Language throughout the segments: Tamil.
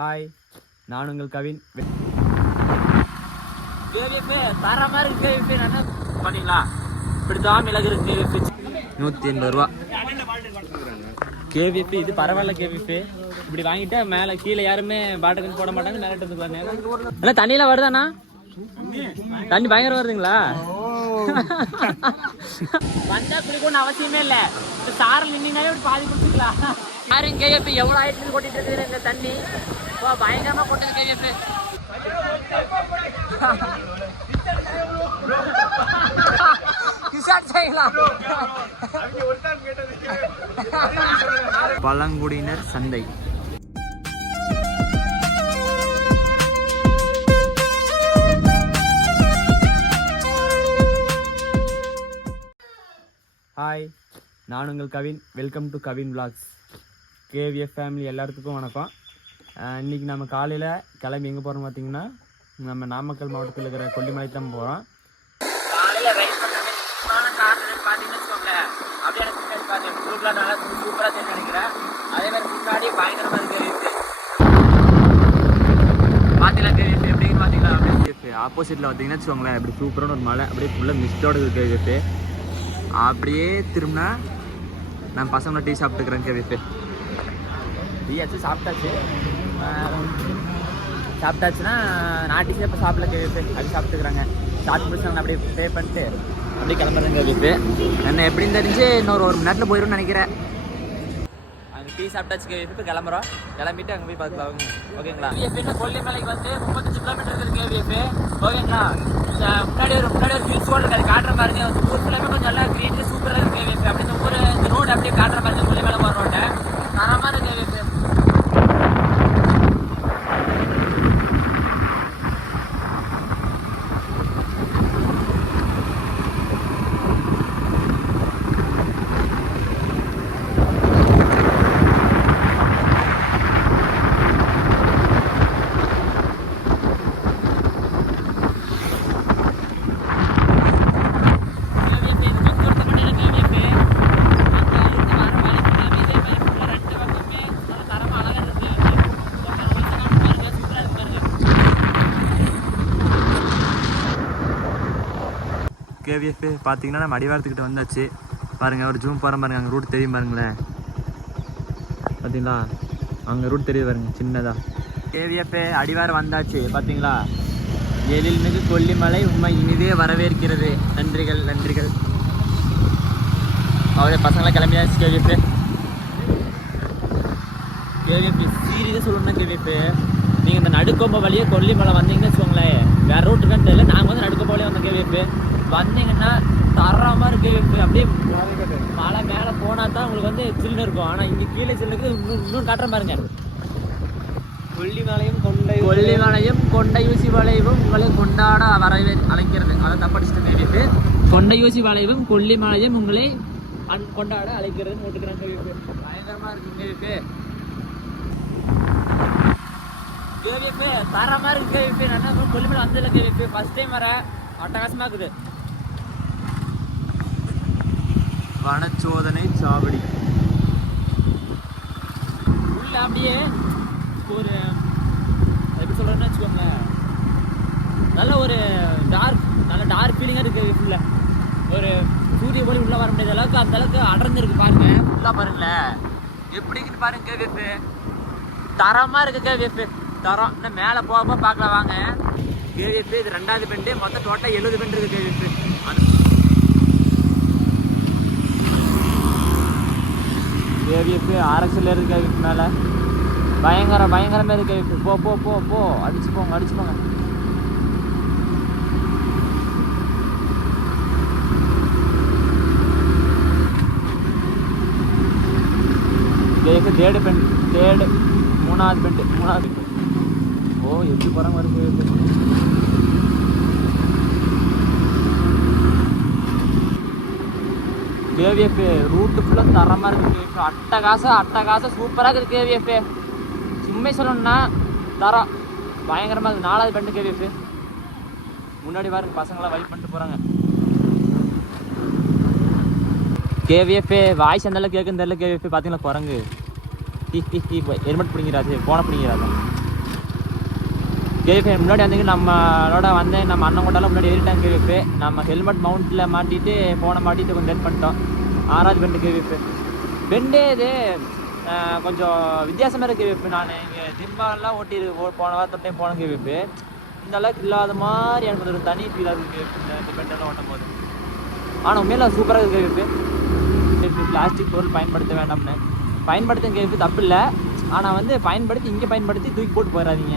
ஹாய், நான் உங்கள் கவின். தர மாதிரி இருக்கு பார்த்தீங்களா? இப்படிதான் மிளகு இருக்கு. 180 ரூபா கேவிஎஃப். இது பரவாயில்ல கேவிஎஃப். இப்படி வாங்கிட்டா மேலே கீழே யாருமே பாட்டுக்கு போட மாட்டாங்க. மேலே எடுத்துக்கலாம். இல்லை தண்ணியெல்லாம் வருதாண்ணா? தண்ணி பயங்கரம் வருதுங்களா? வந்தா குளிக்கணும்னு அவசியமே இல்லை. சாரல் நின்னாலே ஒரு பாதி குடிச்சுக்கலாம். யாரும் கேவிஎஃப் எவ்வளோ ஆயிரத்து கொட்டிட்டு இருக்குது இந்த தண்ணி. பயங்கரமா கொட்டது கேவிஎஃப். பழங்குடியினர் சந்தை. ஹாய், நான் உங்கள் Kavin. Welcome to Kavin vlogs. KVF family எல்லாத்துக்கும் வணக்கம். இன்றைக்கி நம்ம காலையில் கிளம்பி எங்கே போகிறோம் பார்த்தீங்கன்னா, நம்ம நாமக்கல் மாவட்டத்தில் இருக்கிற கொல்லிமலை தான் போகிறோம். காலையில் ரைட் பண்ணுறது பார்த்தீங்கன்னு வச்சுக்கோங்களேன். அப்படியே எனக்கு ப்ளூக்லாம் நல்லா சூப்பராக தெரிஞ்சு நினைக்கிறேன். அதே மாதிரி முன்னாடி பயங்கரமாக இருக்குது. பார்த்தீங்களா கேவிஎஃப் எப்படின்னு பார்த்தீங்களா? அப்படியே ஆப்போசிட்டில் பார்த்தீங்கன்னா வச்சுக்கோங்களேன், அப்படி சூப்பரான ஒரு மலை, அப்படியே ஃபுல்லாக மிஸ்டோட இருக்குது கேவிஎஃப். அப்படியே திரும்பினா நான் பசங்களை டீ சாப்பிட்டுக்கிறேன் கேவிஎஃப். டீ ஆச்சு சாப்பிட்டாச்சுன்னா நான் டீ இப்போ சாப்பிடல கேவிஎஃப். அது சாப்பிட்டுக்கிறாங்க. சாப்பிட்டு பிடிச்சி நான் அப்படியே பே பண்ணிட்டு அப்படியே கிளம்புறேன் கேவிஎஃப். என்ன எப்படின்னு தெரிஞ்சு இன்னொரு 1 மணி நேரத்தில் போயிடும்னு நினைக்கிறேன். அங்கே டீ சாப்பிட்டாச்சு கேவிஎஃப். கிளம்புறோம். கிளம்பிட்டு அங்கே போய் பார்க்கலாம். ஓகேங்களா? கேவிஎஃப் கொல்லிமலைக்கு வந்து 35 கிலோமீட்டர் இருக்குது கேவிஎஃப். ஓகேங்களா? முன்னாடி ஒரு ஹில்ஸ் ரோடு இருக்காது, காட்டுற பாருங்க. ஊர் ஃபுல்லாமே கொஞ்சம் நல்லா கிரீன் சூப்பராக இருக்குது கேவிஎஃப். அப்படி இந்த ஊர் இந்த ரோடு அப்படியே காட்டுற பாருங்க. கொல்லிமலை போகிற ரோட்டை தரமாக இருக்குது கேவிஎஃப். கேவிஎஃப் பார்த்தீங்கன்னா நம்ம அடிவாரத்துக்கிட்ட வந்தாச்சு. பாருங்கள், ஒரு ஜூம் போகிற பாருங்கள். அங்கே ரூட் தெரியும் பாருங்களேன். பார்த்தீங்களா? அங்கே ரூட் தெரியுது பாருங்கள் சின்னதாக. கேவிஎஃப் அடிவாரம் வந்தாச்சு. பார்த்தீங்களா? எழில்மிகு கொல்லிமலை உண்மை இனிதே வரவேற்கிறது. நன்றிகள் நன்றிகள். அவரே பசங்களாம் கிளம்பியாச்சு கேவிஎஃப். சீரியஸாக சொல்லணும்னா கேவிஎஃப், நீங்கள் இந்த நடுக்கொம்ப வழியே கொல்லிமலை வந்தீங்கன்னு வச்சுக்கோங்களேன். வேறு ரூட் இருக்கான்னு தெரியல. நாங்கள் வந்து நடுக்கொம்ப வழியே வந்தோம் கேவிஎஃப். வந்தீங்கன்னா தரமாக இருக்குது. அப்படியே மலை மேலே போனால் தான் உங்களுக்கு வந்து சில்லுன்னு இருக்கும். ஆனால் இங்கே கீழே சில்லுக்கு இன்னும் காட்டுற பாருங்க. கொல்லிமலையும் கொண்டையூசி வளைவும் உங்களை கொண்டாட வரவே அழைக்கிறது. அதை தப்படிச்சுட்டு கேவிஎஃப். கொண்டையூசி வளைவும் கொல்லிமலையும் உங்களை கொண்டாட அழைக்கிறதுன்னு போட்டுக்கிறாங்க கேவிஎஃப். பயங்கரமாக இருக்கு கேவிஎஃப். தரமாக இருக்கு கேவிஎஃப். நல்லா கொல்லிமலை வந்ததில்லை கேவிஎஃப். ஃபர்ஸ்ட் டைம் வர அட்டகாசமாக இருக்குது. வனச்சோதனை சாவடி உள்ள அப்படியே ஒரு எப்படி சொல்கிறேன்னு வச்சுக்கோங்களேன், நல்ல ஒரு டார்க் ஃபீலிங்காக இருக்குது. ஃபுல்லாக ஒரு சூரிய ஒளி உள்ளே வர முடியாத அளவுக்கு அந்த அளவுக்கு அடர்ந்துருக்கு பாருங்க. ஃபுல்லாக பாருங்களேன் எப்படின்னு பாருங்க கேவிஎஃப். தரமாக இருக்குது கேவிஎஃப். தரம் இன்னும் மேலே போக பார்க்கலாம் வாங்க கேவிஎஃப். இது 2வது பெண்டு. மொத்தம் டோட்டலாக 70 பெண்டு இருக்குது கேவிஎஃப். கேவிஎஃப் RXL இருக்கு கேவிஎஃப். மேலே பயங்கரமாக இருக்கு கேவிஎஃப். போ அடிச்சு போங்க. கேவிஎஃப் தேர்டு 3வது பெண்டு. ஓ எப்படி போகிறாங்க வருது கேவிஎஃப். ரூட்டு ஃபுல்லாக தரமாக இருக்குது கேவிஎஃப். அட்டகாசம் சூப்பராக இருக்குது கேவிஎஃப். சும்மை சொல்லணும்னா தரம் பயங்கரமாக இருக்குது. 4வது பெண்டு கேவிஎஃப். முன்னாடி பாருங்க பசங்களாம் வெயிட் பண்ணிட்டு போகிறாங்க. கேவிஎஃப் வாய்ஸ் அந்தளவுக்கு கேட்குன்னு தெரியல கேவிஎஃப். பார்த்தீங்களா குரங்கு ஹெல்மெட் பிடிங்கிறாது, போன பிடிங்கிறாது. கேவிபி முன்னாடி வந்து நம்மளோட வந்து நம்ம அண்ணன் கூட்டாலும் முன்னாடி ஏறிட்டாங்க கேவிபி. நம்ம ஹெல்மெட் மவுண்ட்டில் மாட்டிட்டு ஃபோனை மாட்டிட்டு கொஞ்சம் லேட் பண்ணிட்டோம். 6வது பெண்டு கேவிபி. பெண்டே இது கொஞ்சம் வித்தியாசமாக இருக்குது கேவிபி. நான் இங்கே திம்பாலாம் ஓட்டி போன வாரத்தோட்டையும் போன கேவிபி. இந்த அளவுக்கு இல்லாத மாதிரி எனக்கு ஒரு தனி ஃபீலாக இருக்குது இந்த பெண்டெல்லாம் ஓட்டும் போது. ஆனால் உண்மையில சூப்பராக இருக்குது கேவிபி. பிளாஸ்டிக் பொருள் பயன்படுத்த வேண்டாம்னு பயன்படுத்த கேவிபி தப்பு இல்லை. ஆனால் வந்து பயன்படுத்தி இங்கே பயன்படுத்தி தூக்கி போட்டு போயிடாதீங்க.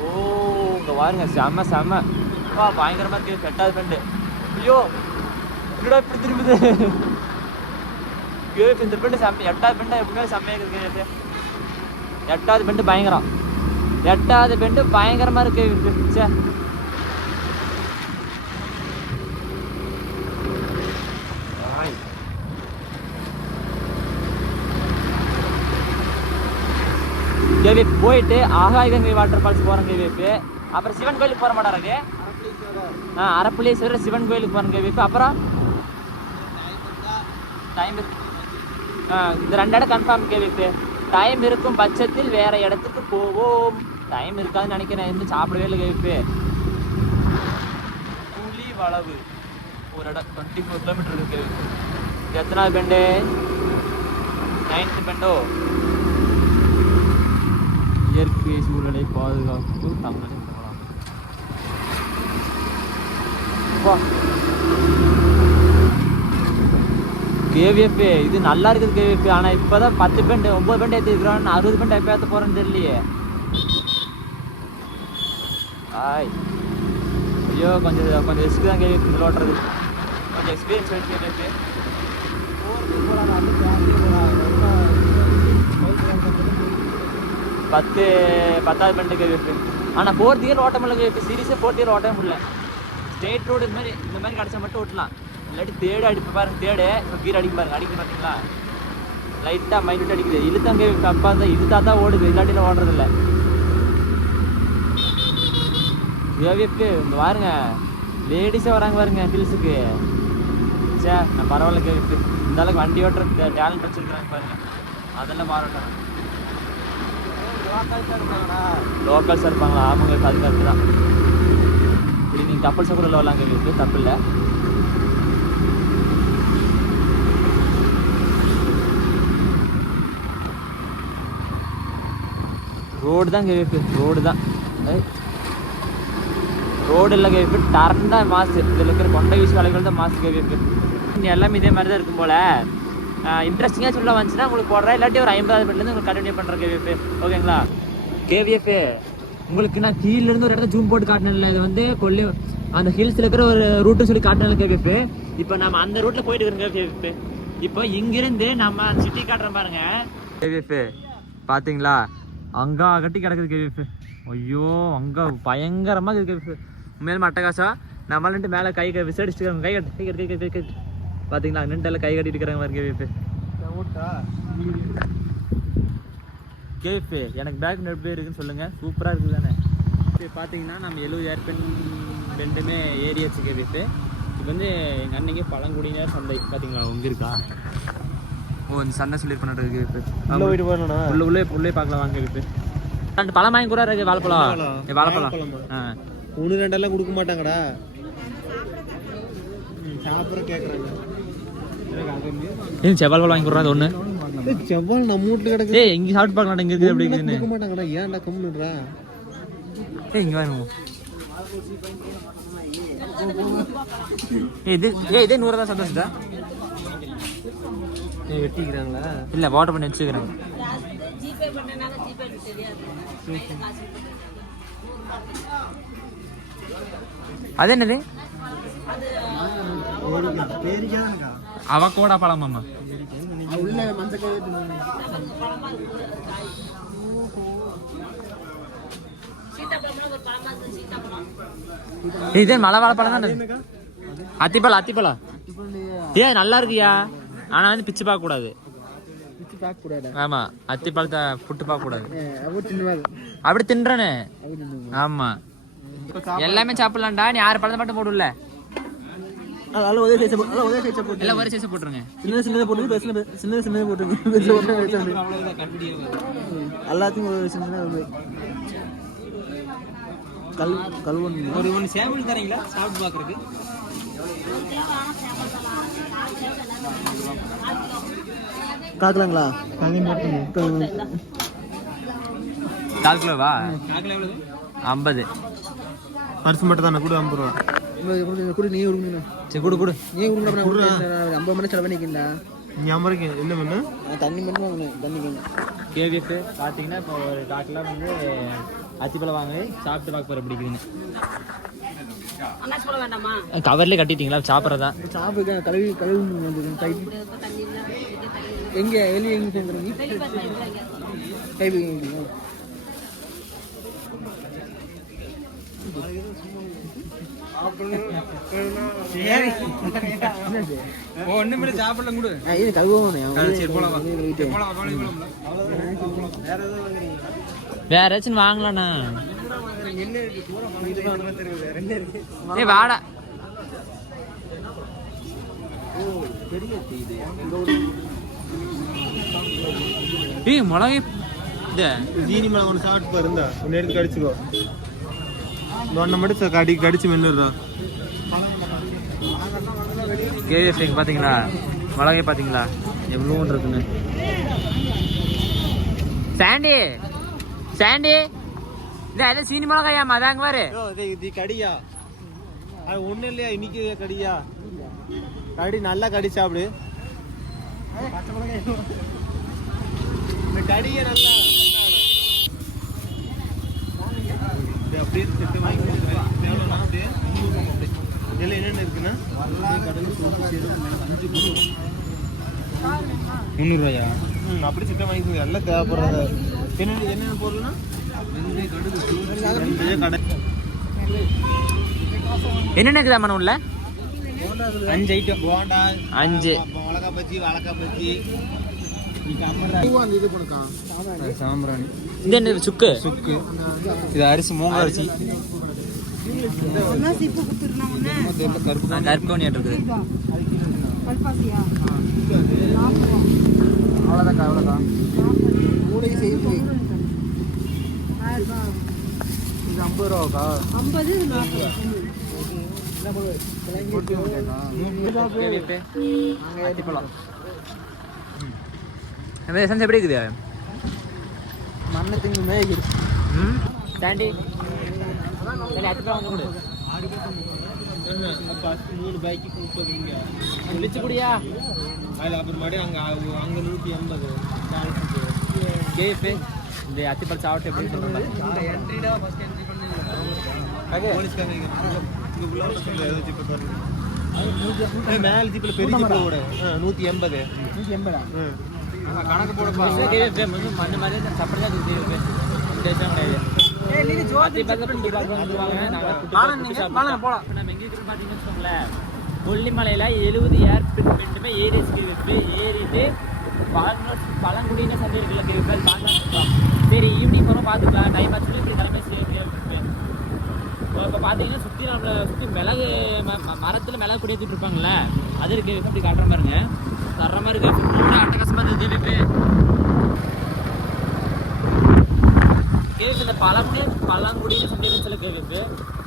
ஓ இங்கே பாருங்க செம்ம செம்ம பயங்கரமாக இருக்குது 8வது பெண்டு. ஐயோ இப்படிடா இப்படி திரும்புது கேவிபி. இந்த பெண்டு செம்ம 8வது பெண்டா எப்பவுமே செம்மையாக இருக்குது கேவிபி. 8வது பெண்டு பயங்கரம். 8வது பெண்டு பயங்கரமாக இருக்கு கேவிபி. சே கேவிபி போயிட்டு ஆகாயகங்கை வாட்டர் ஃபால்ஸ் போகிறோம் கேவிபி. அப்புறம் சிவன் கோயிலுக்கு போகிற மாட்டாங்க. அரப்புளீஸ்வரர் சிவன் கோயிலுக்கு போகிறோம் கேவிபி. அப்புறம் டைம் இந்த 2 இடம் கன்ஃபார்ம் கேவிபி. டைம் இருக்கும் பட்சத்தில் வேற இடத்துக்கு போவோம். டைம் இருக்காதுன்னு நினைக்கிறேன். இன்னும் சாப்பிடவே இல்லை கேவிபி. புலி வளவு ஒரு இடம் 24 கிலோமீட்டர் இருக்கு. எத்தனாவது பெண்டு? 9th bento. இயற்கை சூழலை பாதுகாப்பு தமிழ் கேவிஎஃப். இது நல்லா இருக்குது கேவிஎஃப். ஆனால் இப்போ தான் 10 பெண்டு 9 பெண்டு ஏற்றிருக்கிறோன்னு 60 பெண்டு எப்போ ஏற்ற போகிறேன்னு தெரியலையே. ஐயோ கொஞ்சம் ரிஸ்க் தான் கேவிஎஃப் இதில் ஓட்டுறது. கொஞ்சம் எக்ஸ்பீரியன்ஸ் வேணும் கேவிஎஃப். 10வது பெண்டு கேவிஎஃப். ஆனால் 4th இயர் ஓட்ட முடியல கேவிஎஃப். சீரியஸாக 4th இயர் ஓட்டவே முடியல. ஸ்டேட் ரோடு இந்த மாதிரி கிடச்சா மட்டும் ஓட்டலாம். இல்லாட்டி தேடு அடிப்பு பாருங்க. தேடு இப்போ கீர் அடிக்க பாருங்க. அடிக்க பார்த்தீங்களா லைட்டாக மைண்ட் அடிக்குது. இழுத்தாங்க அப்பா தான் இழுத்தா தான் ஓடுது. இல்லாட்டிலாம் ஓடுறதில்ல கேவிஎஃப். இந்த பாருங்க லேடிஸே வராங்க பாருங்க ஹில்ஸுக்கு. சே நான் பரவாயில்ல கேவிஎஃப். இந்த அளவுக்கு வண்டி ஓட்டுற டேலண்ட் வச்சுருக்குறாங்க பாருங்க. அதெல்லாம் மாறட்டும். லோக்கல்ஸாக இருப்பாங்களா? ஆமாங்க அதுக்கு தான். இப்படி நீங்கள் கப்பல்ஸை கூட வரலாம் கேவிஎஃப். தப்பு இல்லை. ரோடு தான் கேவிஎஃப். ரோடு தான் ரோடு இல்லை கேவிஎஃப். டர்ன் தான் மாசு. இதில் இருக்கிற கொண்டை வீசி வலைகள் தான் மாசு கேவிஎஃப். எல்லாமே இதே மாதிரி தான் இருக்கும் போல். இன்ட்ரெஸ்டிங்காக சொல்ல வந்துச்சுன்னா உங்களுக்கு போடுறேன். இல்லாட்டி ஒரு 50வது பெண்ட்லேருந்து உங்களுக்கு கண்டினியூ பண்ணுறேன் கேவிஎஃப். ஓகேங்களா கேவிஎஃப்? உங்களுக்கு நான் கீழேருந்து ஒரு இடத்துல ஜூம் போட்டு காட்டினேன்ல. இது வந்து அந்த ஹில்ஸில் இருக்கிற ஒரு ரூட்டுன்னு சொல்லி காட்டினேன் கேவிஎஃப். இப்போ நம்ம அந்த ரூட்டில் போயிட்டு இருக்கிறோம் கேவிஎஃப். இப்போ இங்கிருந்து நம்ம சிட்டி காட்டுறோம் பாருங்க கேவிஎஃப். பார்த்தீங்களா அங்கே கட்டி கிடக்குது கேவிஎஃப். ஐயோ அங்கே பயங்கரமாக இருக்குது கேவிஎஃப். உண்மையிலும் அட்டகாசா. நம்ம நின்று மேலே கை விசாரிச்சுட்டு கை கட்டி பார்த்தீங்களா நின்று கை கட்டிட்டு இருக்கிறாங்க மாதிரி கேவிஎஃப். கேவிஎஃப் எனக்கு பேக் நெட் பேர் இருக்குன்னு சொல்லுங்கள். சூப்பராக இருக்குது தானே. இப்போ பார்த்தீங்கன்னா நம்ம 70 பெண்டுமே ஏரியாச்சு கேவிஎஃப். இப்போ வந்து எங்கள் அன்னைக்கு பழங்குடியினர் சந்தை பார்த்தீங்களா இங்கே இருக்கா? ஓ இந்த சந்தை சொல்லி பண்ணுறது கேவிஎஃப். உள்ளே பார்க்கலாம் வாங்க கேவிஎஃப். 2 பழம் வாங்கி கூட இருக்கு. வாழைப்பழம் வாழைப்பழம் 1 2 எல்லாம் கொடுக்க மாட்டாங்கடா. சாப்பிட கேட்குறாங்க. செவ்வால் பழம் வாங்கி கொடுறாது ஒன்று. செவ்வால் நம்ம வீட்டில் கிடக்கு. இங்கே சாப்பிட்டு பார்க்கலாம். இங்கே இருக்குது எப்படி இருக்குன்னு கொடுக்க மாட்டாங்கடா. ஏன்டா கம்முன்றா? இங்கே வாங்க. இதே 100 தான் சந்தோஷம் தான். வெட்டிக்கிறாங்களா? இல்லை வாட்டர் பண்ணி வச்சுக்கிறாங்க. அது என்னது? அவக்கோடா பழம் மாமா. இது மலை வாழைப்பழம் தானே. அத்திப்பழம். ஏன் நல்லா இருக்குயா. ஆனா வந்து பிச்சு பார்க்க கூடாது. ஆமா அத்திப்பழத்தை புட்டு பார்க்க கூடாது. அப்படி தின்றனே. ஆமா எல்லாமே சாப்பிடலாம்டா. நீ 6 பழத்தை மட்டும் போடுல. அதனால ஒரே சைஸ் போட்டு ஒரே சைஸ் போட்டு எல்லாம் ஒரே சைஸ் போட்டுருங்க. சின்னது போட்டு சின்னது போட்டுருங்க. பெருசு போட்டு எல்லாத்தையும் ஒரு சின்ன கல்வன் ஒரு ஒன்று சாம்பிள் தரீங்களா சாப்பிட்டு பார்க்குறதுக்கு? காக்கலாங்களா? 4 கிலோவா? 50. பரிசு மட்டும் தானே கூட 50 ரூபா. கூட நீ கொடுங்க. சரி கொடு நீ கொடுங்க. 50 மணி செலவு பண்ணிக்கிண்டா நீ 50 ரூபாய்க்கு என்ன பண்ணு? தண்ணி மட்டும் வாங்கணும். தண்ணி கேவிஎஃப் பார்த்தீங்கன்னா இப்போ ஒரு 4 கிலோ வந்து அத்திப்பழம் வாங்கி சாப்பிட்டு பார்க்க போகிற பிடிக்குதுன்னு. கவர்லேயே கட்டிட்டீங்களா? சாப்பிட்றதா? சாப்பிட்டு கழுவி எங்கே வெளியே எங்கே சேர்ந்துருங்க? கை ஒண்ணுமே சாப்பிடல கூட வேற ஏதாச்சும் வாங்கலாண்ணா. வாடா மிளகு ஜீனி மிளகு ஒன்று சாப்பிட்டு பாருந்தா ஒன்று எடுத்து கடிச்சுக்கோ. ஒன்றை மட்டும் கடிச்சு மென்னுடுறா. கேவிஎஃப் பார்த்தீங்களா? மிளகை பார்த்தீங்களா எவ்வளோ இருக்குன்னு? சாண்டி இந்த சீனி மிளகாயா அதாங்க பாரு. இது கடியா? அது ஒன்றும் இல்லையா? இன்னைக்கு கடியா? கடி நல்லா கடி சாப்பிடு. கடியை நல்லா அப்படியே என்னென்ன இருக்குன்னா 300 ரூபாயா? அப்படி சிக்கன் வாங்கிக்கோங்க. எல்லாம் தேவைப்படுறது என்னென்ன பொருள்னா என்னென்ன இருக்குதா உள்ள? 5 ஐட்டம். போண்டா 5 மிளகா பஜ்ஜி வாழைக்காய் பஜ்ஜி இது பண்ணுக்கான் சாம்பிராணி. இது என்ன? சுக்கு. இது அரிசி மூங்க அரிசி கருப்பு கவுனி இருக்குது. அவ்வளோதான் மூளை செய்து இது 50 ரூபாக்கா? 50 எசன்ஸ் எப்படி இருக்குது? மண்ணை திங்குமே சாண்டி அத்திப்பழம் 3 பைக்கு கொடுத்துருங்க. விழிச்சு குடியா? அதில் அப்புறமாடி அங்கே 180 கேவிஎஃப் இந்த அத்திப்பழம் சாப்பிட்டு எப்படி சொல்கிறாங்க? மேல ஜிப்பில் பெரிய ஜிப்பில் கூட 180 கணக்கு போட மண்ணு மாதிரி சாப்பிட்றதா கொல்லிமலையில 70 ஏர்பின்ட்டுமே ஏறிட்டு பழங்குடியின சந்தை இருக்குல்ல சரி ஈவினிங் போகிறோம் பார்த்துக்கலாம். டைம் ஆச்சு இப்படி தலைமை இப்போ பார்த்தீங்கன்னா சுற்றி மிளகு மரத்தில் மிளகு கொடி ஏற்றிட்டு இருப்பாங்கல்ல, அது இருக்கு. இப்படி காட்டுற பாருங்க, தர்ற மாதிரி இருக்கு. அட்டகாசமாக இருந்தது கேவிப்பு. இந்த பழங்குடியின சந்தைன்னு சொல்ல கேவிப்பு.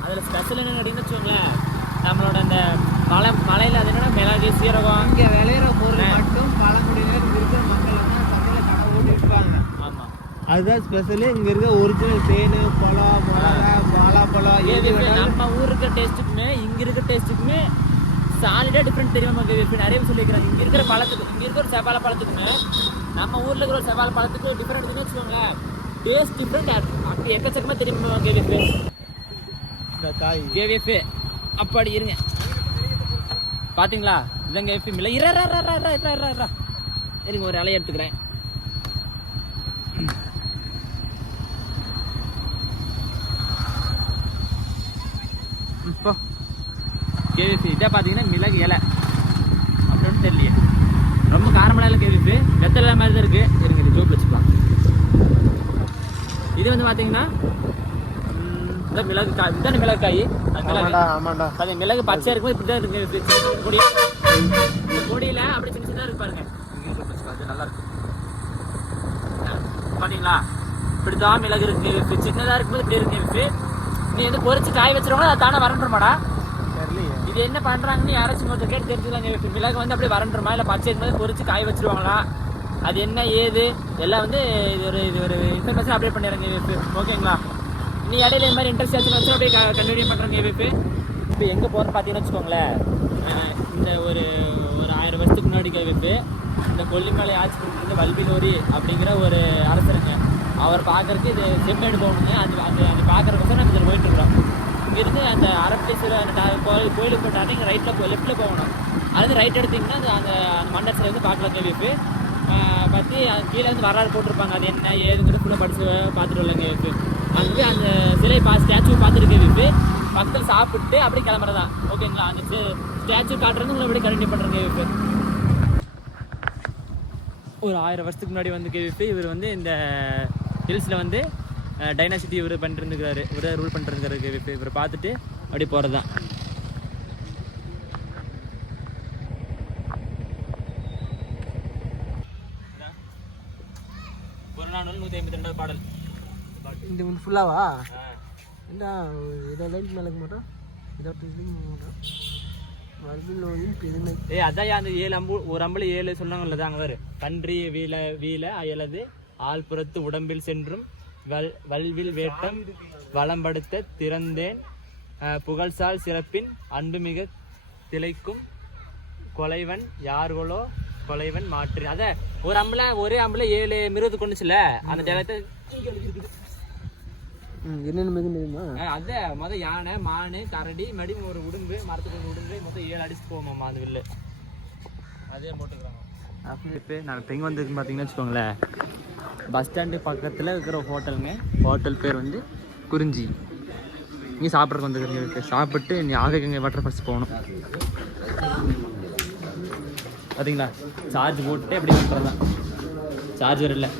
அதில் ஸ்பெஷல் என்னென்னு கேட்டிங்கன்னு வச்சுக்கோங்களேன், நம்மளோட அந்த மலையில் அது என்னன்னா மிளகு சீரகம் இங்கே விளையிற பொருள் மட்டும் பழங்குடியினர் இருக்கிற மக்கள் வந்து சந்தையில் கடை ஓட்டி இருப்பாங்க. ஆமாம், அதுதான் ஸ்பெஷலு. இங்கே இருக்க ஒரிஜினல் தேன் பழம் வாழைப்பழம் நம்ம ஊருக்கு டேஸ்ட்டுக்குமே இங்கே இருக்க டேஸ்ட்டுக்குமே சாலிடாக டிஃப்ரெண்ட் தெரியும். நமக்கு நிறைய சொல்லியிருக்கிறாங்க. இங்கே இருக்கிற ஒரு செவ்வாழை பழத்துக்குமே நம்ம ஊரில் இருக்கிற ஒரு செவ்வாழை பழத்துக்கு டிஃப்ரெண்ட் இருக்குன்னு வச்சுக்கோங்களேன். டேஸ்ட் டிஃப்ரெண்ட் அப்படி எக்கச்சக்கமாக தெரியுமா கேவிஎஃப். அப்படி இருங்க பார்த்தீங்களா? இதான் கேவிஎஃப் இல்லை. இருங்க ஒரு இலையை எடுத்துக்கிறேன். இப்போ கேவிஎஃப் இதை பார்த்தீங்கன்னா மிளகு இலை அப்படின்னு தெரியலையே, ரொம்ப காரமலாக இல்லை கேவிஎஃப். வெத்தலை மாதிரி தான் இருக்குது. இருங்க இது ஜோப் வச்சுக்கலாம். இது வந்து பார்த்தீங்கன்னா இந்த மிளகு காய் இதான மிளகு காய் அது மிளகு ஆமாண்டா அது மிளகு பச்சையா இருக்கும் இப்படி தான் இருக்கு கொடி இந்த கொடியில அப்படி சின்ன சின்னதா இருக்கு பாருங்க அது நல்லா இருக்கு பாத்தீங்களா இப்படிதான் மிளகு இருக்கு சின்னதா இருக்கும்போது இப்படி இருக்கு நீ வந்து பொரிச்சு காய வச்சிருவாங்க அது தானே வரண்டுமாடா இது என்ன பண்றாங்கன்னு யாராச்சும் கொஞ்சம் கேட்டு தெரிஞ்சுக்கலாம் மிளகு வந்து அப்படியே வரண்டுமா இல்லை பச்சை இருக்கும்போது பொரிச்சு காய வச்சிருவாங்களா அது என்ன ஏது எல்லாம் வந்து இது ஒரு இன்ஃபர்மேஷன் அப்டேட் பண்ணிடுறேங்க ஓகேங்களா நீ இடையில இந்த மாதிரி இன்ட்ரெஸ்ட் ஆச்சு வச்சு அப்படியே கண்டினியூ பண்ணுறேங்க இப்போ எங்கே போகிறோன்னு பார்த்தீங்கன்னு வச்சுக்கோங்களேன் இந்த ஒரு 1000 வருஷத்துக்கு முன்னாடி கேவிப்பு இந்த கொல்லிமலை ஆட்சி கொடுத்துருந்து வல்பிலோரி அப்படிங்கிற ஒரு அரசருங்க அவர் பார்க்கறதுக்கு இது செம்மேடு போகணுங்க அது பார்க்குறதுக்கு நம்ம இதில் போயிட்டுருக்குறோம் இங்கேருந்து அந்த அரப்பேஸ்வர அந்த கோயிலுக்கு போட்டாங்க இங்கே லெஃப்ட்டில் போகணும் அது ரைட் எடுத்திங்கன்னா அந்த மண்டர் சிலை வந்து பார்க்கலாம் கேவிப்பு பற்றி அது கீழே வந்து வரலாறு போட்டிருப்பாங்க அது என்ன ஏதுங்கிறது ஃபுல்லாக படித்து பார்த்துட்டு வரலாங்க கேவிப்பு அங்கே அந்த சிலை ஸ்டாச்சு பார்த்துட்டு கேவிப்பு மக்கள் சாப்பிட்டு அப்படியே கிளம்புறதா ஓகேங்களா அந்த ஸ்டாச்சு காட்டுறது உங்களை அப்படியே கண்டினியூ பண்ணுறேங்க கேவிப்பு ஒரு 1000 வருஷத்துக்கு முன்னாடி வந்து கேவிப்பு இவர் வந்து இந்த ஹில்ஸில் வந்து டைனாசிட்டி இவர் பண்ணிருந்துக்கிறாரு இவர் ரூல் பண்ணிருக்காரு கேவிப்பு இவரை பார்த்துட்டு அப்படி போகிறது தான் ஒரு நாள் 152 பாடல் இந்த முன் ஃபுல்லாவா என்ன ஏதோ லைட் மேலே மாட்டோம் ஏதோ மாட்டோம் அதான் அந்த 7 அம்பு ஒரு அம்புல 7 சொன்னாங்கல்ல தாங்க வேறு கன்றி வீல அயலது ஆள் புறத்து உடம்பில் சென்றும் வல்வில் வேட்டம் வளம்படுத்த திறந்தேன் புகழ்சால் சிறப்பின் அன்புமிக திளைக்கும் கொலைவன் யார்களோ கொலைவன் மாற்று அத ஒரே அம்புல 7 மிருகத்தை கொண்டுச்சுல அந்த தேவத்தை என்னென்ன மிருகம் தெரியுமா அத மொதல் யானை மானு கரடி மடி ஒரு உடும்பு மரத்துக்கு உடும்பு மொத்தம் 7 அடிச்சு போவோம்மா அந்த வில்லு அதே போட்டுக்கிறாங்க இப்போ நான் இப்போ எங்கே வந்துருக்கு பார்த்தீங்கன்னு வச்சுக்கோங்களேன் பஸ் ஸ்டாண்டு பக்கத்தில் இருக்கிற ஹோட்டல் பேர் வந்து குறிஞ்சி இங்கே சாப்பிட்றதுக்கு வந்துருக்குங்க சாப்பிட்டு நீ ஆகைங்க வாட்டர் ஃபால்ஸ் போகணும் பார்த்தீங்களா சார்ஜ் போட்டு எப்படி பண்ணுறது தான் சார்ஜர் இல்லை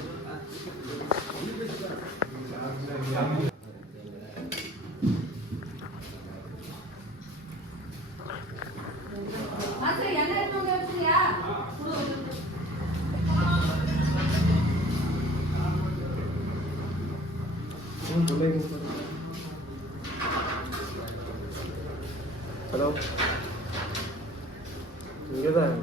ஹலோ இங்கே தான்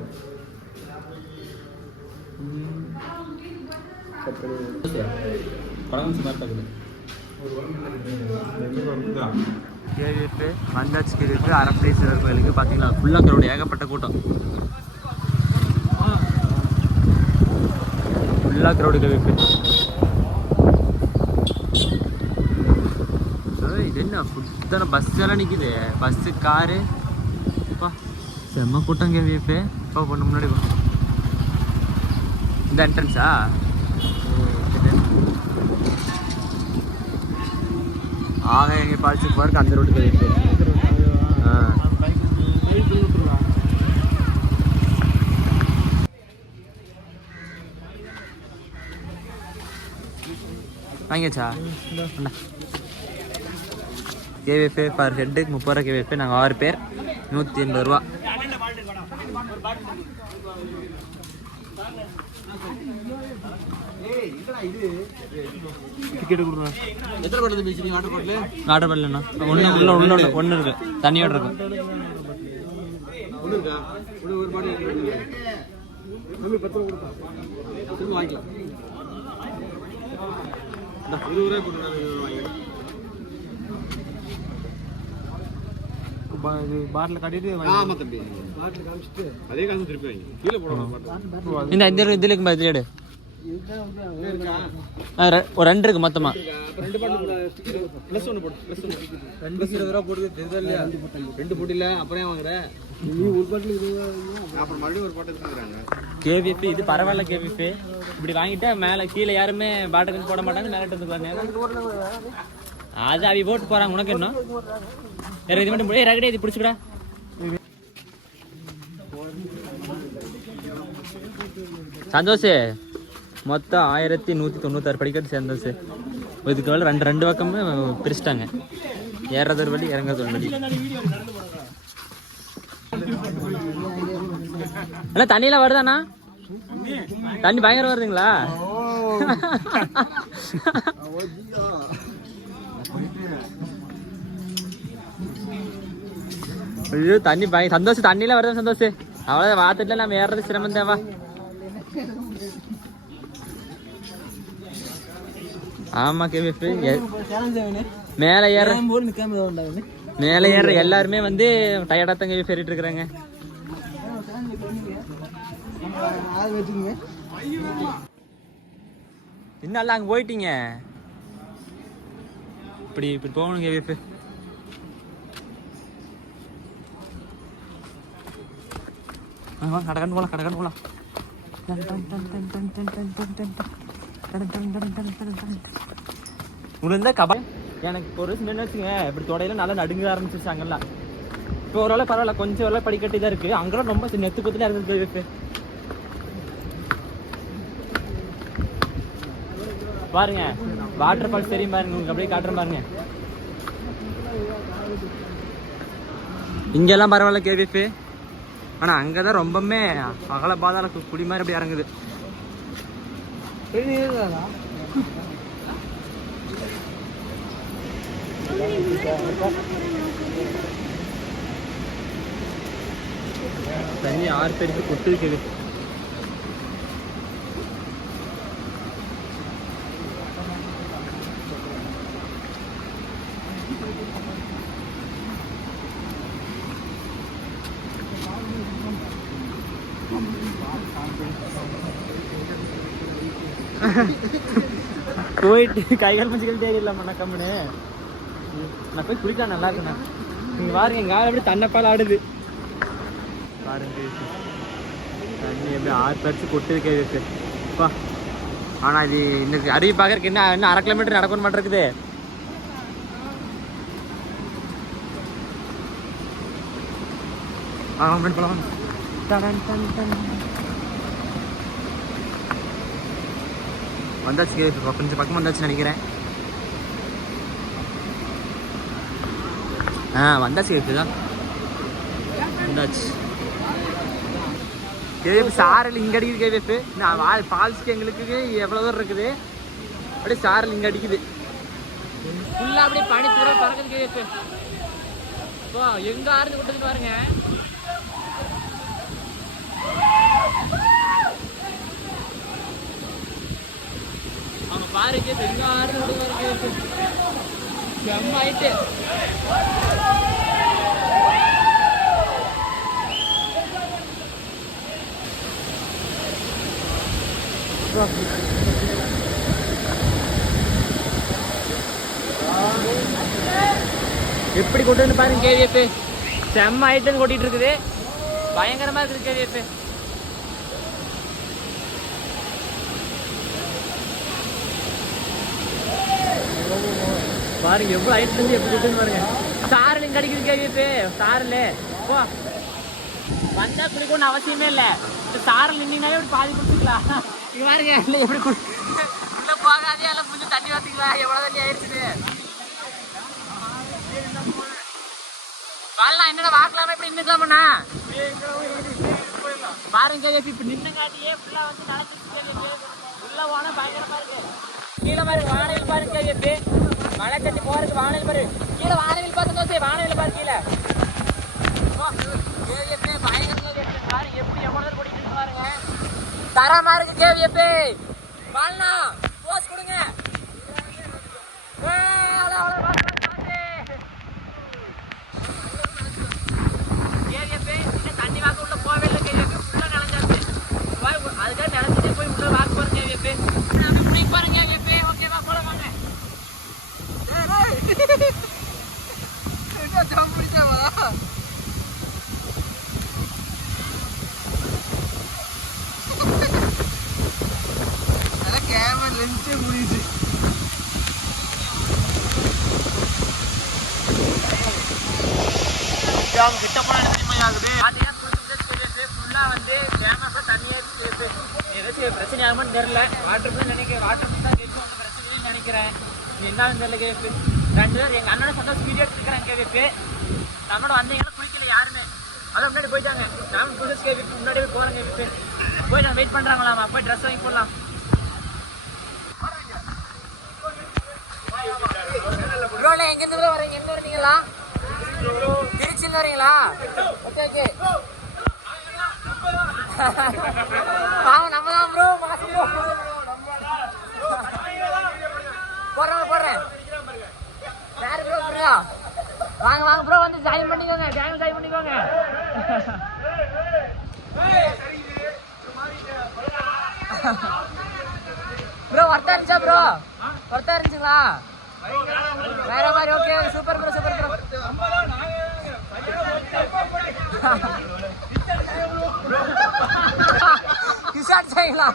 கேவிப்பு வந்தாச்சு கேவிப்பு அரப்பேஸ்வரர் கோயிலுக்கு பார்த்தீங்களா ஃபுல்லாக க்ரௌட் ஏகப்பட்ட கூட்டம் ஃபுல்லாக க்ரௌடு கேவிப்பு இது என்ன ஃபுட்டான பஸ் எல்லாம் நிற்கிது பஸ்ஸு காரு அப்பா செம்ம கூட்டம் கேவிப்பு இப்போ பொண்ணு முன்னாடி இந்த என்ட்ரன்ஸா ஆக எங்கே பால்ஸுக்கு போகிறக்கு அந்த ரோட்டுக்கு இருக்கு வாங்கியாச்சா கேவிஎஃப் பர் ஹெட்டுக்கு 30 ரூபா கேவிஎஃப் நாங்கள் 6 பேர் 180 ரூபா டிக்கெட் கொடுக்குறேன் எத்தனை பாட்டில் பேசுறீங்க வாட்டர் பாட்டில் வாட்டர் பாட்டில்ண்ணா ஒன்று இருக்கு தண்ணியோட இருக்கும் ஒன்று இருக்கா ஒரு பாட்டில் கம்மி 10 ரூபா கொடுத்தா திரும்ப வாங்கிக்கலாம் 20 ரூபாய் போட்டு பாட்டில் கட்டிட்டு ஆமாம் தம்பி பாட்டில் காமிச்சிட்டு அதே காசு திருப்பி வாங்கி கீழே போடணும் இந்த இதுக்கு பதிலேடு ஒரு 2 இருக்கு மொத்தமா கேவிஎஃப் இது பரவாயில்ல கேவிஎஃப் இப்படி வாங்கிட்டா மேல கீழே யாருமே பாட்டில் போட மாட்டாங்க மேலே இருந்துக்குவாங்க அது அவி போட்டு போறாங்க உனக்கு என்ன இது மட்டும் ரகடே இது பிடிச்சிக்கடா சந்தோஷ் மொத்தம் 1196 படிக்கட்டு சேர்ந்தோம் சார் இதுக்கு மேலே ரெண்டு பக்கமும் பிரிச்சிட்டாங்க ஏறது ஒரு வழி இறங்குறது ஒரு வழி. அண்ணா தண்ணியெல்லாம் வருதாண்ணா? தண்ணி பயங்கரம் வருதுங்களா? ஐயோ தண்ணி சந்தோஷம், தண்ணியில வருது சந்தோஷம். அவ்வளோதான் வாத்துட்டுல நம்ம ஏறது சிரமம் தேவா. ஆமா கேவிஎஃப் மேலே ஏற எல்லாருமே வந்து டயர்டா தான் கேவிஎஃப் ஏறிட்டு இருக்கிறாங்க. இன்னும் அங்க போயிட்டீங்க. இப்படி போகணும் கேவிஎஃப். கடகண்டு போலாம். உனக்கு கபல் எனக்கு ஒரு சின்ன வச்சுங்க இப்படி தொடையில நல்லா நடுங்க ஆரம்பிச்சிருச்சாங்கல்ல. இப்போ ஓரளவு பரவாயில்ல, கொஞ்சம் ஓரளவு படிக்கட்டி தான் இருக்கு. அங்கெல்லாம் ரொம்ப நெத்து குத்துல இருக்குது. பாருங்க வாட்டர் ஃபால்ஸ் தெரியும் பாருங்க, உங்களுக்கு அப்படியே காட்டுறேன் பாருங்க. இங்கெல்லாம் பரவாயில்ல கேவிஎஃப், ஆனா அங்கதான் ரொம்பவுமே அகல பாதாள குடி மாதிரி அப்படி இறங்குது. தண்ணி 6 பேருக்கு கொட்டு இருக்குது. போயிட்டு கைகால் மஞ்சுகள் தெரியல கம்முன்னு நான் போய் குளிக்கலாம், நல்லா இருக்குண்ணா. நீங்க பாருங்க எங்க ஆள் எப்படி தன்னைப்பால் ஆடுது பாருங்க. தண்ணி எப்படி 6 பேருக்கு கொட்டுது கேவிஎஃப். ஆனா இது இன்னைக்கு அருவி பார்க்கறதுக்கு இன்னும் 1/2 கிலோமீட்டர் நடக்கணும் மாட்டிருக்குது. போலாம் வந்தாச்சு கேவிஎஃப், கொஞ்சம் பக்கம் வந்தாச்சு நினைக்கிறேன். வந்தாச்சு கேவிஎஃப் தான் வந்தாச்சு. கேவிஎஃப் சாரல் இங்கே அடிக்குது கேவிஎஃப். நான் ஃபால்ஸ்க்கு எங்களுக்கு எவ்வளோ தூரம் இருக்குது, அப்படியே சாரல் இங்கே அடிக்குது. ஃபுல்லாக அப்படியே பனி தூரம் பறக்குது கேவிஎஃப். இப்போ எங்கே ஆறுந்து கொட்டது பாருங்க. அவங்க பாருங்க எங்கே ஆறுந்து கொட்டது கேவிஎஃப். செம்ம ஆயிட்டு. எப்படி கொண்டு வந்து பாருங்க கேவிஎஃப். செம்ம ஆயிட்டு கொட்டிட்டு இருக்குது, பயங்கரமா இருக்குது கேவிஎஃப். பாருங்க எவ்வளவு ஹைட்ல இருந்து எப்படி கொண்டு பாருங்க. சாரல் இங்க அடிக்குது கேவிஎஃப். சாரல் போ வந்தா குளிக்கணும்னு அவசியமே இல்ல, இந்த சாரல் நின்னீங்கன்னாவே இப்படி பாதி குடிச்சுக்கலாம். இங்க பாருங்க எப்படி உள்ள போகாதே, எல்லாம் புரிஞ்சு தண்ணி வாத்திக்கலாம். எவ்வளவு தண்ணி ஆயிடுச்சு வரலாம். என்னடா வாக்கலாமா இப்படி நின்றுக்கலாமண்ணா பாருங்க கேவிஎஃப். இப்ப நின்று காட்டியே ஃபுல்லா வந்து நடந்துச்சு. உள்ள போனா பயங்கரமா இருக்கு. கீழே பாருங்க வானவில் பாருங்க கேவிஎஃப். மழை தண்ணி போறதுக்கு வானவில் பாரு. கீழே வானவில் பார்த்து வானவில் பாரு. கீழே கேவிஎஃப் பயங்கரமா பாருங்க எப்படி எவ்வளவு குடிக்கிட்டு பாருங்க. தரமா இருக்கு கேவிஎஃப். வாழலாம் போஸ் கொடுங்க. தண்ணி வாக்க உள்ள போவே இல்லை கேவிஎஃப். ஃபுல்லா நினைஞ்சாச்சு. அதுக்காக நினைச்சிட்டே போய் உள்ள வாக்கு போறேன் கேவிஎஃப். குடிக்க பாருங்க கேவிஎஃப். ஓகேவா போல வாங்க. லென்ஸே முடியுது. கிட்ட போனா ஆகுது. ஃபுல்லா வந்து ஃபேமஸா தண்ணியா ஏதாச்சும் பிரச்சனை ஆகுமான்னு தெரியல. வாட்டர் தான் நினைக்கிறேன், வாட்டர் தான் கேட்கும், ஒன்றும் பிரச்சனைன்னு நினைக்கிறேன். என்னன்னு தெரியல கேப்பு. 2 பேர் எங்கள் அண்ணனோட சந்தோஷம் வீடியோ எடுத்துருக்கிறேன் கேவிப்பு. நம்மளோட வந்தீங்கன்னா குளிக்கல யாருமே, அதான் முன்னாடி போயிட்டாங்க. நானும் புதுசு கேவிப்பு முன்னாடி போய் போகிறேன் கேவிப்பு. போய் நான் வெயிட் பண்ணுறாங்களாமா, போய் ட்ரெஸ் வாங்கி போடலாம். ப்ரோல எங்கேருந்து ப்ரோ வரீங்க? எங்கே வரீங்களா? திருச்சியில் வரீங்களா? Okay okay. வாங்க நம்ம தான் ப்ரோ. போடுறேன் யாரு ப்ரோ? ப்ரோ வாங்க வாங்க ப்ரோ, வந்து ஜாயின் பண்ணிக்கோங்க, கேங்கில் ஜாயின் பண்ணிக்கோங்க. ப்ரோ ஒர்த்தா இருந்துச்சா ப்ரோ? ஒர்த்தா இருந்துச்சுங்களா? வேற மாதிரி. Okay super bro, super bro. Kisan செய்யலா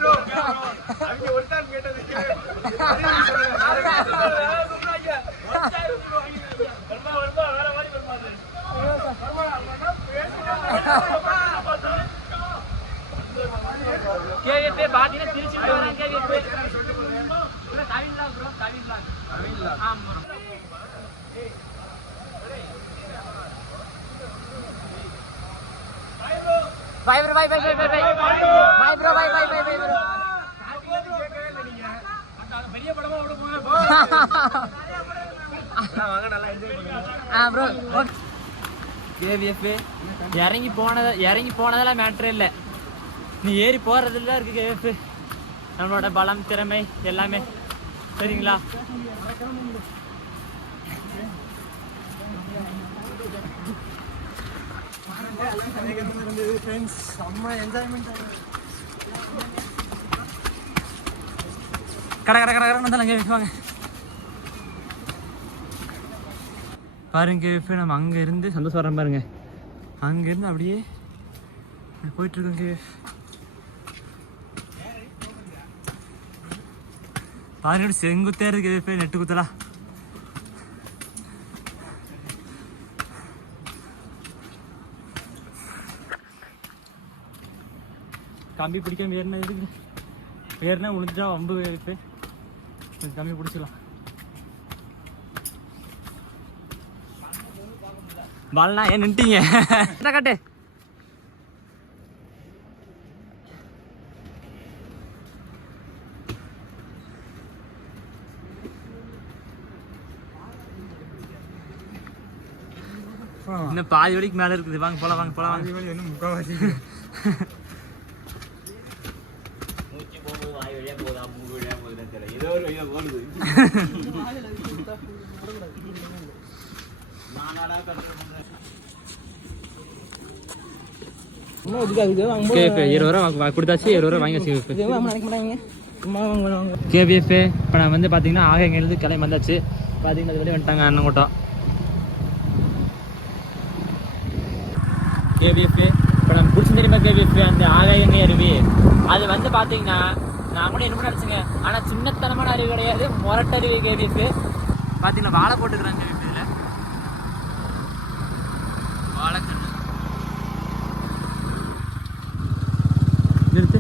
கேவிப்பே பாத்தீங்கன்னா திருச்சி போறேன். கேவிப்பே கவின்லா ப்ரோ, கவின்லா. ஆமா bye bro, bye bye bye bye bye bye bro, bye bye bye bye bro. பெரிய படமா ஓட போங்க வாங்க, நல்லா என்ஜாய் பண்ணுங்க ப்ரோ. கேவிஎஃப் இறங்கி போனதெல்லாம் மேட்டரே இல்லை, நீ ஏறி போறதுல இருக்கு கேவிஎஃப். நம்மளோட பலம் திறமை எல்லாமே சரிங்களா? கடை கடை கடை கடை கேவிப்பாங்க பாருங்க கேவிப்பு. நம்ம அங்கே இருந்து சந்தோஷம் வரோம் பாருங்க, அங்கேருந்து அப்படியே போயிட்டுருக்கோம் கேவிப். பாருங்க செங்குத்தே இருக்கு கேவிப்பு, நெட்டு குத்தலா. கம்பி பிடிக்காம ஏறினா இருக்கு, ஏறினா உளுந்துட்டா வம்பு கேவிப்பு. கொஞ்சம் கம்பி பிடிச்சிக்கலாம். பாலனா ஏன் நின்ட்டீங்க? என்ன காட்டு இன்னும் பாதி வழிக்கு மேல இருக்குது. வாங்க போலாம், வாங்க போலாம், வாங்க. இன்னும் முக்காவாசி கொடுத்தாச்சு. 20 ரூபா வாங்கி கேவிஎஃப். இப்போ நான் வந்து பார்த்தீங்கன்னா ஆகையிலிருந்து கிளம்பி வந்தாச்சு. பார்த்தீங்கன்னா வெளியே வந்துட்டாங்க அண்ணன் கூட்டம். கேவிஎஃப் இப்போ நம்ம பிடிச்சி தெரியுமா கேவிஎஃப், அந்த ஆகாயங்க அருவி. அது வந்து பார்த்தீங்கன்னா நான் கூட என்ன நினச்சிங்க, ஆனால் சின்னத்தனமான அருவி கிடையாது, மொரட்டருவி கேவிஎஃப். பார்த்தீங்கன்னா வாழை போட்டுக்கிறாங்க கேவிஎஃப். இதில் வாழைக்கண்ணு நிறுத்து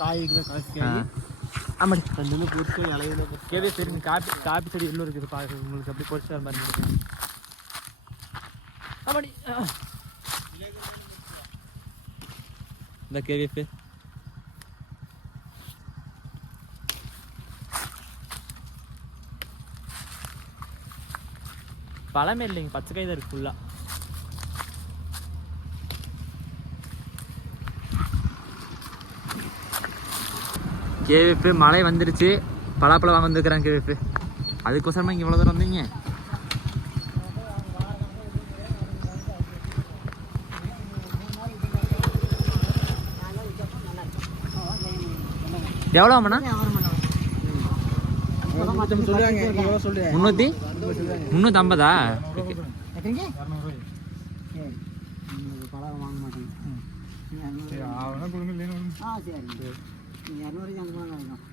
காய்களை காய்ச்சி ஆமாடி ரெண்டு பொறுத்து இலையில கேவே சரி. காப்பி செடி எல்லாம் இருக்குது பாருங்க, உங்களுக்கு அப்படி பொறிச்சு வர மாதிரி இருக்கு. ஆமாடி இந்த கேவிஎஃப் பழமே இல்லைங்க, பச்சை காய் தான் இருக்கு ஃபுல்லா. கேவிஎஃப் மழை வந்துருச்சு, பலாப்பழம் வாங்க வந்துருக்குறாங்க கேவிஎஃப். அதுக்கோசரமா இங்கே இவ்வளோ தூரம் வந்தீங்க. எவ்வளோ அம்மண்ணா? 350.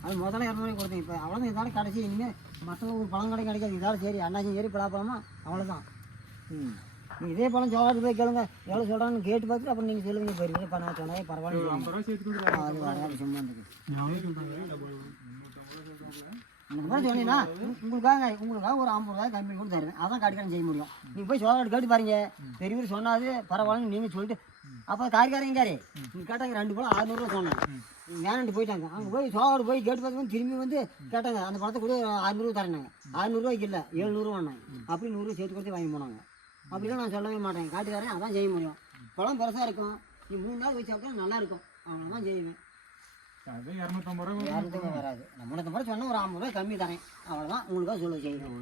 அது முதல்ல 200 கொடுத்தீங்க. இப்போ அவ்வளோதான், இதால் கடைசி. இனிமேல் மற்ற ஒரு பழம் கடை கிடைக்காது. இதால் சரி அண்ணாச்சி ஏறி பலாப்பழமா அவ்வளோதான். நீங்கள் இதே பழம் சோழாட்டு போய் கேளுங்க, எவ்வளோ சொல்கிறாங்கன்னு கேட்டு பார்த்துட்டு அப்புறம் நீங்கள் சொல்லுவீங்க. போயிருங்க இப்போ நான் சொன்னாலே பரவாயில்ல. அது வராது சும்மா இருந்துக்கு. அப்புறம் சொன்னீங்கன்னா உங்களுக்காக ஒரு 50 ரூபாய் கம்மி கூட தருவேன். அதான் காட்டுக்காரன் செய்ய முடியும். நீங்கள் போய் சோழாடு கேட்டு பாருங்க, பெரிய பேர் சொன்னாது பரவாயில்லன்னு நீங்கள் சொல்லிட்டு அப்போ காரிக்காரங்காரு நீங்கள் கேட்டாங்க 2 பழம் 600 ரூபா சொன்னேன். வேணாண்டு போயிட்டாங்க. அங்கே போய் சோழாடு போய் கேட்டு பார்த்து திரும்பி வந்து கேட்டாங்க, அந்த பழத்தை கூட 600 ரூபா தரேனாங்க. 600 ரூபாய்க்கு இல்லை 700 ரூபான்னாங்க. அப்படி 100 ரூபா சேர்த்து கொடுத்து வாங்கி போனாங்க. அப்படிலாம் நான் சொல்லவே மாட்டேன். காட்டுக்காரன் அதான் செய்ய முடியும். பழம் பெருசாக இருக்கும், நீ 3 நாள் வச்சு சாப்பிட்டா நல்லா இருக்கும். அவன் தான் செய்வேன். 250 ரூபா வராது. நம்மளுக்கு முறை சொன்னால் ஒரு 50 ரூபாய் கம்மி தரேன், அவ்வளோதான். உங்களுக்காக சொல்ல செய்யணும்.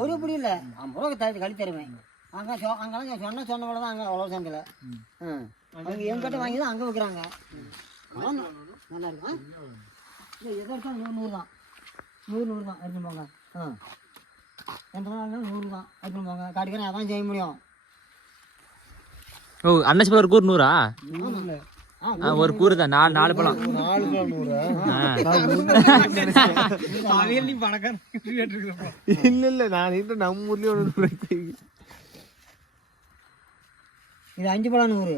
ஒரு படி இல்லை 50 ரூபா கழி தருவேன். அங்கெல்லாம் சொன்ன போல தான் அங்கே அவ்வளோ சந்தையில் அவங்க எங்கிட்ட வாங்கி தான் அங்கே வைக்கிறாங்க. நல்லா இருக்கும். இல்லை எதை எடுத்தாலும் 100 தான் 100 தான் எடுத்துன்னு போங்க. எந்த நாள் 100 தான் எடுத்துன்னு போங்க. காட்டுக்கிறேன் அதான் செய்ய முடியும். ஓ அன்னசி ஒரு கூறு 100ஆ? ஒரு கூறு தான் 4 பழம். 4 பழம் 100. இல்ல நான் நம்ம ஊர்லயே ஒன்று. இது 5 பழம் 100,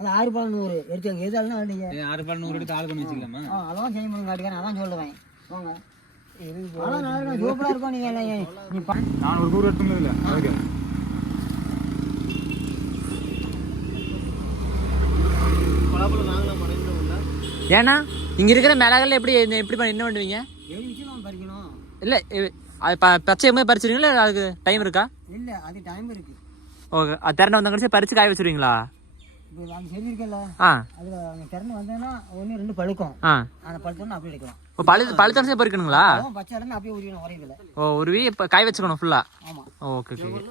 அது 6 பழம் 100 எடுத்துங்க. எதாலும் வேண்டிங்க 6 பழம் 100 எடுத்து ஆள் பண்ணி வச்சுக்கலாமா? அதெல்லாம் செய்ய முடியும். காட்டுக்கிறேன் அதான் சொல்லுவேன். போங்க. அதெல்லாம் நல்லா இருக்கும், சூப்பராக இருக்கும். நீங்கள் நீ நான் ஒரு 100 எடுத்துனது இல்லை. ஏன்னா இங்க இருக்கிற மிளகால எப்படி என்ன பண்ணுவீங்க? 7 நிமிஷம் பறிக்கணும். இல்ல பச்சையுமே பறிச்சிருவீங்களா? அதுக்கு டைம் இருக்கா? இல்லை அது டைம் இருக்கு. ஓகே, அது திறந்து வந்த கடைசி பறிச்சு காய வச்சிருவீங்களா? இப்போ அந்த செடி இருக்குல்ல, அது அங்கே திறந்து வந்தேன்னா 1 2 பழுக்கும். அந்த பழுத்தோன்னு அப்படியே எடுக்கலாம். ஓ பழுத்தோடனே பறிக்கணுங்களா? பச்சை இடம் அப்படியே உரியணும் உரையில. ஓ உருவி இப்போ காய வச்சுக்கணும் ஃபுல்லா? ஆமாம். Okay okay.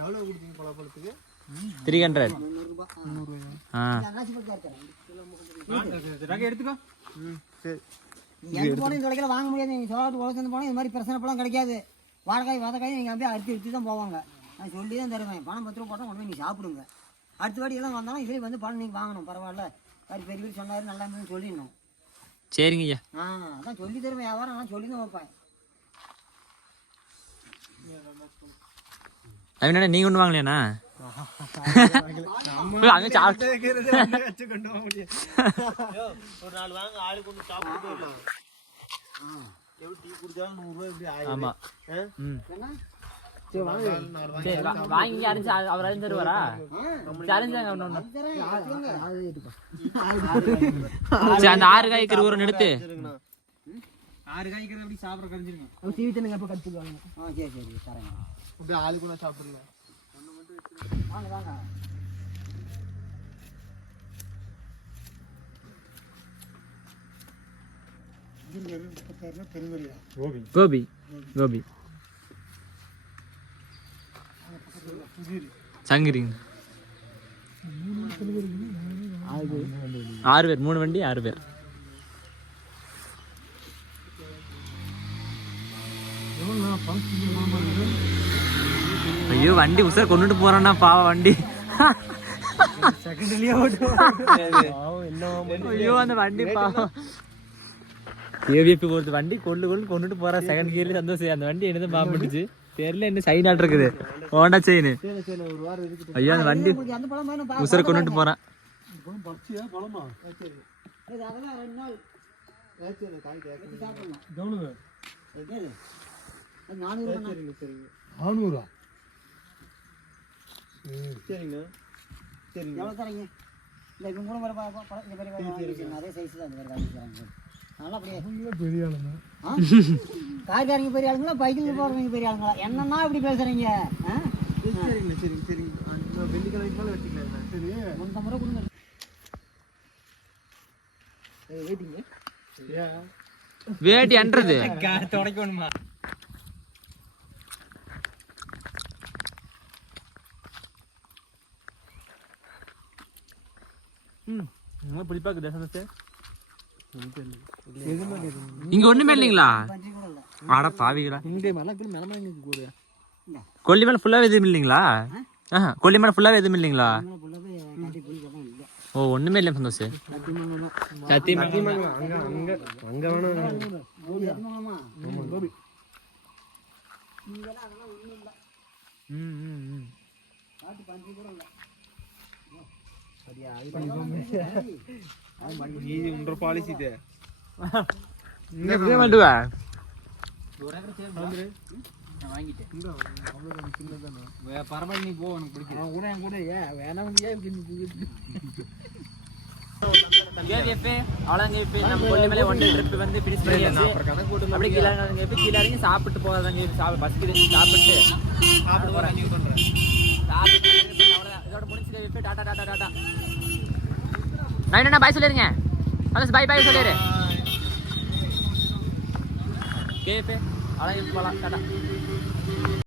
எவ்வளோ கொடுத்தீங்க பழப்பழத்துக்கு? 300. 300 ரூபாய். அண்ணாச்சி பழம் எடுத்துக்கோ. சரி. எங்கே போனால் இந்த கடையில் வாங்க முடியாது. நீங்கள் சோழாட்டு உலகத்து போனால் இது மாதிரி பிரச்சனை பழம் கிடைக்காது. வாழைக்காய் வதக்காய் நீங்கள் அப்படியே அறுத்து தான் போவாங்க. நான் சொல்லி தான் தருவேன். பணம் 10 ரூபா போட்டால் கொண்டு போய் நீங்கள் சாப்பிடுங்க. அடுத்த வாட்டி எல்லாம் வந்தாலும் இதுலேயே வந்து பணம் நீங்கள் வாங்கணும். பரவாயில்ல, அது பெரிய பேர் சொன்னார் நல்லா இருந்ததுன்னு சொல்லிடணும். சரிங்க ஐயா. அதான் சொல்லி தருவேன். வியாபாரம் நான் சொல்லி தான் வைப்பேன். அவனா நீங்க ஒன்று வாங்கலையாண்ணா? அங்கே சாப்பிட்டு ஒரு 4 வாங்க ஆளுக்கு ஒன்று சாப்பிட்டு போயிடலாம். எவ்வளோ டீ குடிச்சாலும் 100 ரூபாய் இப்படி ஆயிடும். ஆமா. என்ன வாங்கி அரைஞ்சு அவர் அரைஞ்சு தருவாரா? அந்த 6 காய்க்கிற ஊரை எடுத்து 6 காய்க்கிற அப்படி சாப்பிட கரைஞ்சிருங்க. டிவி தண்ணுங்க அப்போ கற்றுக்குவாங்க. சரி சரி தரேங்க. அப்படியே ஆளுக்கு ஒன்றா சாப்பிடுங்க. வாங்க வாங்க. கோபி கோபி சங்கிரிங்க 6 பேர் 3 வண்டி 6 பேர். ஐயோ வண்டி உசார் கொண்டுட்டு போறான்னா பாவ வண்டி. ஐயோ அந்த வண்டி பாவம் ஏவிபி போறது வண்டி கொண்டுட்டு போறா. செகண்ட் கியர்ல சந்தோஷம். அந்த வண்டி என்னதான் பாம்புச்சு தெரியல. என்ன சைன் ஆட் இருக்குது ஹோண்டா செயின். ஐயோ அந்த வண்டி உசுர கொண்டுட்டு போறான். காய்காரங்க பெரிய ஆளுங்களா, பைக்கில் போறவங்க பெரிய ஆளுங்களா? என்னன்னா இப்படி பேசுறீங்க? முந்த முறை கொடுங்க. வேட்டி அன்றது தொடக்கணுமா? இங்க ஒண்ணுமே இல்லைங்களா? ஆட பாவிகளா. கொல்லி மேல ஃபுல்லாவே எதுவும் இல்லைங்களா? கொல்லி மேல ஃபுல்லாவே எதுவும் இல்லைங்களா? ஓ ஒண்ணுமே இல்லை சந்தோஷ். பாலிசி பரவாயில்ல, நீ போ, உனக்கு பிடிக்கும். சாப்பிட்டு போறதாங்க, பசிக்குது, சாப்பிட்டு இதோட முடிச்சு டாடா டாடா டாடா. நைனா பாய் சொல்லிருங்க, பாய் பாய் சொல்லிடு. கேபே அழகி போலாம், டாடா.